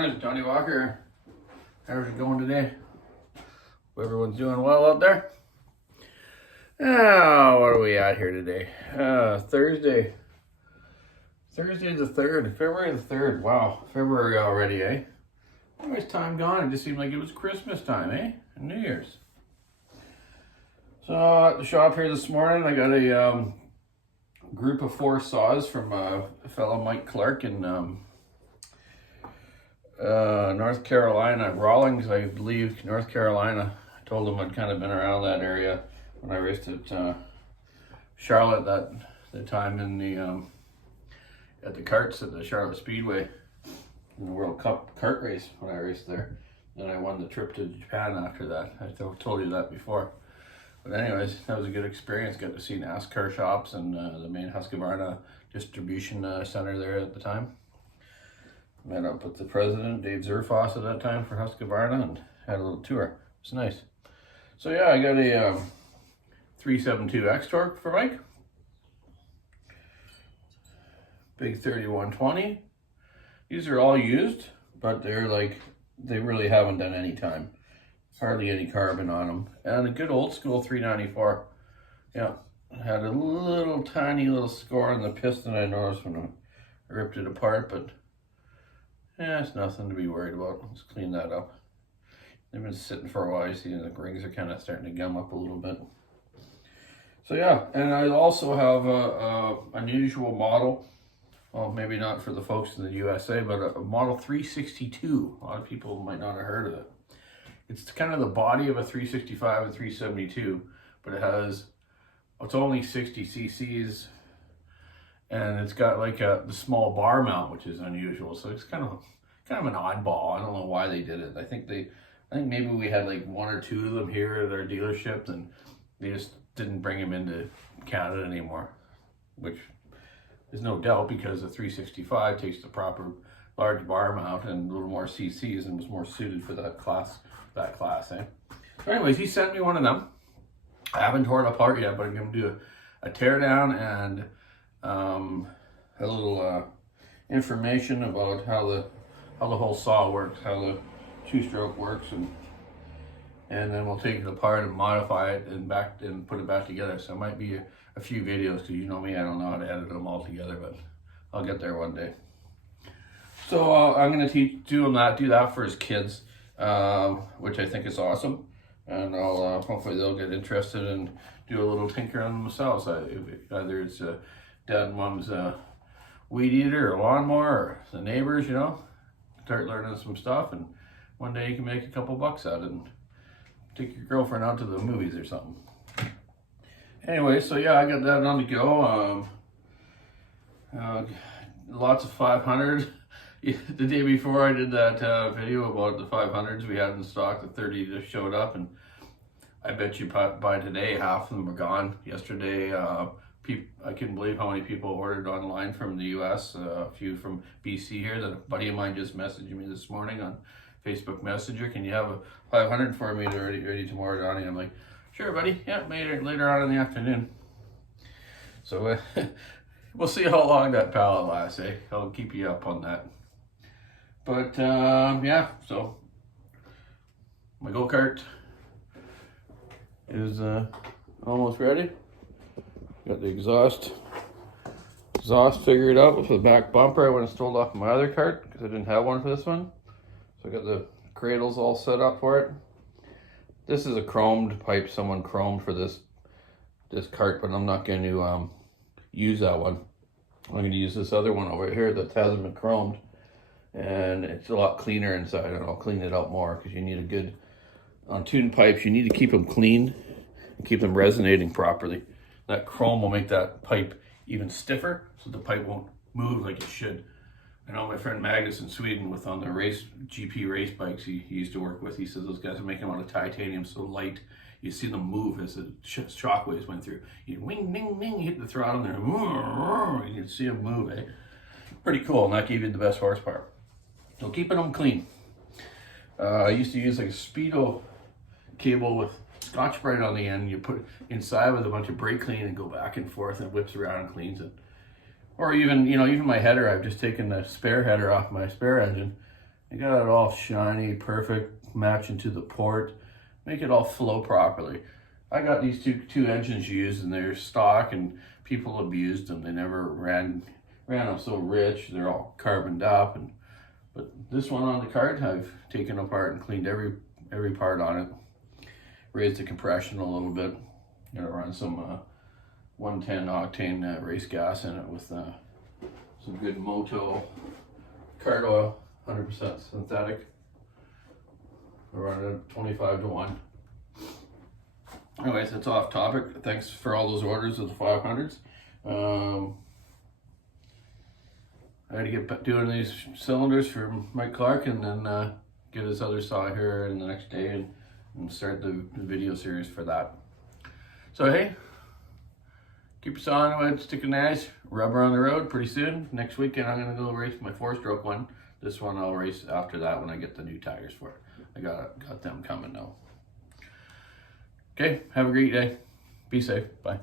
morning, Donny Walker. How's it going today? Hope everyone's doing well out there. What are we at here today? Thursday the 3rd, February the 3rd. Wow, February already, eh? Where's time gone? It just seemed like it was Christmas time, eh? And New Year's. So at the shop here this morning, I got a group of 4 saws from a fellow Mike Clark in North Carolina, Rawlings, I believe, North Carolina. I told him I'd kind of been around that area when I raced at Charlotte that time in the at the karts at the Charlotte Speedway in the World Cup kart race when I raced there. And I won the trip to Japan after that. I told you that before. But anyways, that was a good experience. Got to see NASCAR shops and the main Husqvarna distribution center there at the time. Met up with the president, Dave Zerfoss, at that time for Husqvarna, and had a little tour. It was nice. So yeah, I got a 372 X-Torque for Mike. Big 3120. These are all used, but they're like, they really haven't done any time. Hardly any carbon on them. And a good old school 394. Yeah, had a little tiny little score on the piston I noticed when I ripped it apart, but yeah, it's nothing to be worried about. Let's clean that up. They've been sitting for a while. You see the rings are kind of starting to gum up a little bit. So yeah, and I also have a unusual model. Well, maybe not for the folks in the USA, but a model 362. A lot of people might not have heard of it. It's kind of the body of a 365 and 372, but it has, it's only 60 cc's. And it's got like the small bar mount, which is unusual. So it's kind of an oddball. I don't know why they did it. I think maybe we had like 1 or 2 of them here at our dealership, and they just didn't bring them into Canada anymore, which is no doubt because the 365 takes the proper large bar mount and a little more cc's and was more suited for that class, eh? So anyways, he sent me one of them. I haven't torn it apart yet, but I'm gonna do a tear down and a little information about how the whole saw works, how the 2-stroke works, and then we'll take it apart and modify it and put it back together. So it might be a few videos, because you know me, I don't know how to edit them all together, but I'll get there one day. So I'm going to do that for his kids, which I think is awesome, and I'll hopefully they'll get interested and do a little tinker on themselves. Either it's dad and mom's weed eater or lawnmower, or the neighbors, you know, start learning some stuff, and one day you can make a couple bucks out of it and take your girlfriend out to the movies or something. Anyway, so yeah, I got that on the go. Lots of 500. The day before I did that video about the 500s we had in stock, the 30 just showed up, and I bet you by today half of them are gone. Yesterday, I couldn't believe how many people ordered online from the US, a few from BC here. That a buddy of mine just messaged me this morning on Facebook Messenger. Can you have a 500 for me ready tomorrow, Donny? I'm like, sure, buddy. Yeah, later on in the afternoon. So we'll see how long that pallet lasts, eh? I'll keep you up on that. But yeah, so my go-kart is almost ready. Got the exhaust figured out with the back bumper. I went and stole off my other cart because I didn't have one for this one. So I got the cradles all set up for it. This is a chromed pipe someone chromed for this cart, but I'm not going to use that one. I'm going to use this other one over here that hasn't been chromed, and it's a lot cleaner inside, and I'll clean it out more because you need a good, on tuned pipes, you need to keep them clean and keep them resonating properly. That chrome will make that pipe even stiffer, so the pipe won't move like it should. I know my friend Magnus in Sweden, with on the GP race bikes he used to work with, he says those guys are making them out of titanium so light, you see them move as the shockwaves went through. You wing, ding, ding, you hit the throttle and you can see them move, eh? Pretty cool, and that gave you the best horsepower. So keeping them clean. I used to use like a Speedo cable with Scotch-Brite on the end. You put it inside with a bunch of brake clean and go back and forth, and it whips around and cleans it. Or even, you know, even my header, I've just taken the spare header off my spare engine I got it all shiny, perfect, matching to the port. Make it all flow properly. I got these two engines used, and they're stock, and people abused them. They never ran them so rich. They're all carboned up, but this one on the cart, I've taken apart and cleaned every part on it. Raised the compression a little bit. Gonna run some 110 octane race gas in it with some good Moto cart oil, 100% synthetic. I run it 25 to 1. Anyways, that's off topic. Thanks for all those orders of the 500s. I had to get doing these cylinders for Mike Clark, and then get his other saw here in the next day and start the video series for that. So hey, keep your saw on the wood, stick a nice rubber on the road pretty soon. Next weekend I'm gonna go race my 4-stroke one. This one I'll race after that when I get the new tires for it. I got them coming now. Okay, have a great day. Be safe. Bye.